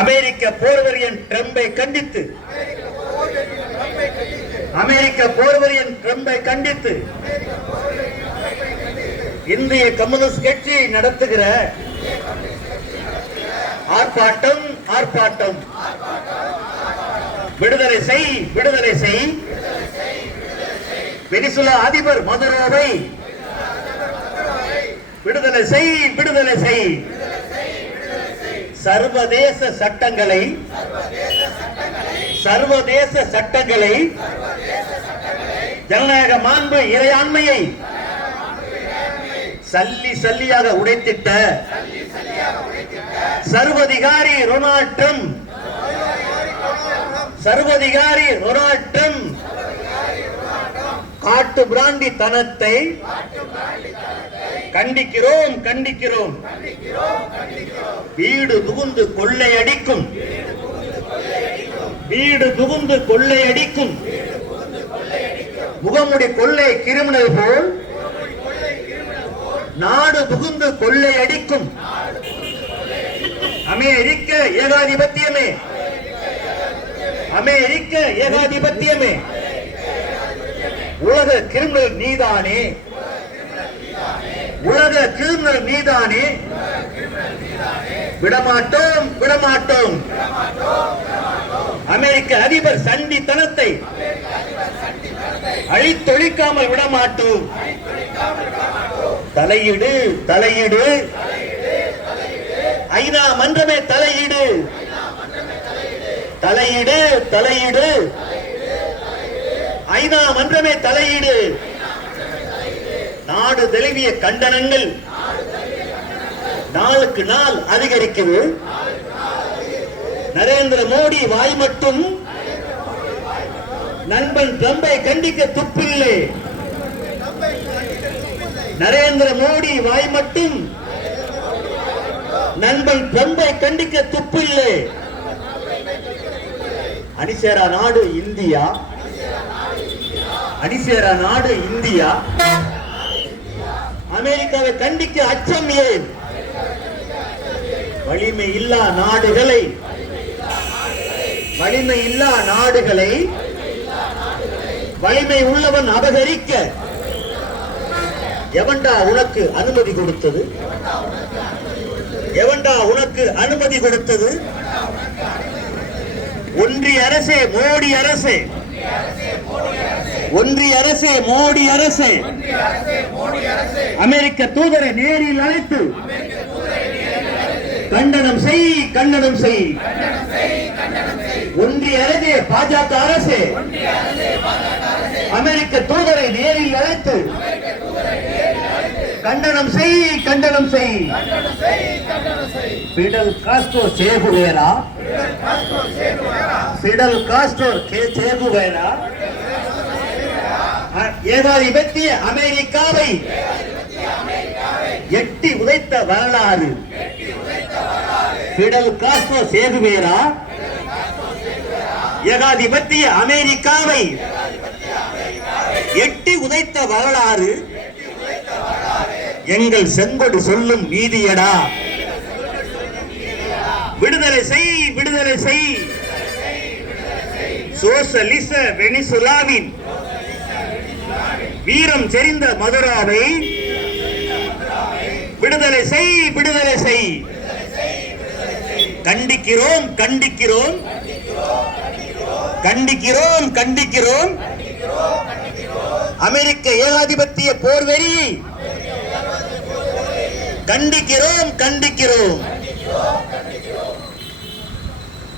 அமெரிக்க போர்வரியன் ட்ரம்பை கண்டித்து இந்திய கம்யூனிஸ்ட் கட்சி நடத்துகிற ஆர்ப்பாட்டம் விடுதலை செய் வெனிசுலா அதிபர் மதுரோவை விடுதலை செய் சர்வதேச சட்டங்களை ஜனநாயக மாண்பு இறையாண்மையை சல்லியாக உடைத்திட்ட சர்வதிகாரி டொனால்ட் ட்ரம்ப் காட்டு பிராண்டி தனத்தை கண்டிக்கிறோம். வீடு புகுந்து கொள்ளையடிக்கும் முகமுடி கொள்ளை கிரிமினல் போல் நாடு புகுந்து கொள்ளையடிக்கும் அமெரிக்க ஏகாதிபத்தியமே உலக கிரிமினல் நீதானே விடமாட்டோம் அமெரிக்க அதிபர் சண்டித்தனத்தை அழித்தொழிக்காமல் விடமாட்டோம். தலையீடு ஐநா மன்றமே தலையீடு ஐநா மன்றமே தலையீடு. நாடு தழுவிய கண்டனங்கள் நாளுக்கு நாள் அதிகரிக்குது. நரேந்திர மோடி வாய் மட்டும் நண்பன் ட்ரம்பை கண்டிக்க துப்பில்லை. நரேந்திர மோடி வாய் மட்டும் நண்பன் ட்ரம்பை கண்டிக்க துப்பில்லை. அணிசேரா நாடு இந்தியா அமெரிக்காவை கண்டிக்க அச்சம் ஏன்? வலிமை இல்லா நாடுகளை வலிமை உள்ளவன் அபகரிக்க எவன்டா உனக்கு அனுமதி கொடுத்தது? ஒன்றிய அரசே மோடி அரசே அமெரிக்க தூதரை நேரில் அழைத்து கண்டனம் செய். ஒன்றிய அரசே பாஜக அரசே அமெரிக்க தூதரை நேரில் அழைத்து கண்டனம் செய். பிடல் காஸ்ட்ரோ சேகுவேரா ஏகாதிபத்திய அமெரிக்காவை எட்டி உதைத்த வரலாறு. பிடல் காஸ்ட்ரோ சேகுவேரா ஏகாதிபத்திய அமெரிக்காவை எட்டி உதைத்த வரலாறு. எங்கள் செங்கொடி சொல்லும் நீதியடா. விடுதலை செய். சோசலிச வெனிசுலாவின் வீரம் செறிந்த மதுராவை விடுதலை செய். கண்டிக்கிறோம். அமெரிக்க ஏகாதிபத்திய போர்வெறியை கண்டிக்கிறோம்.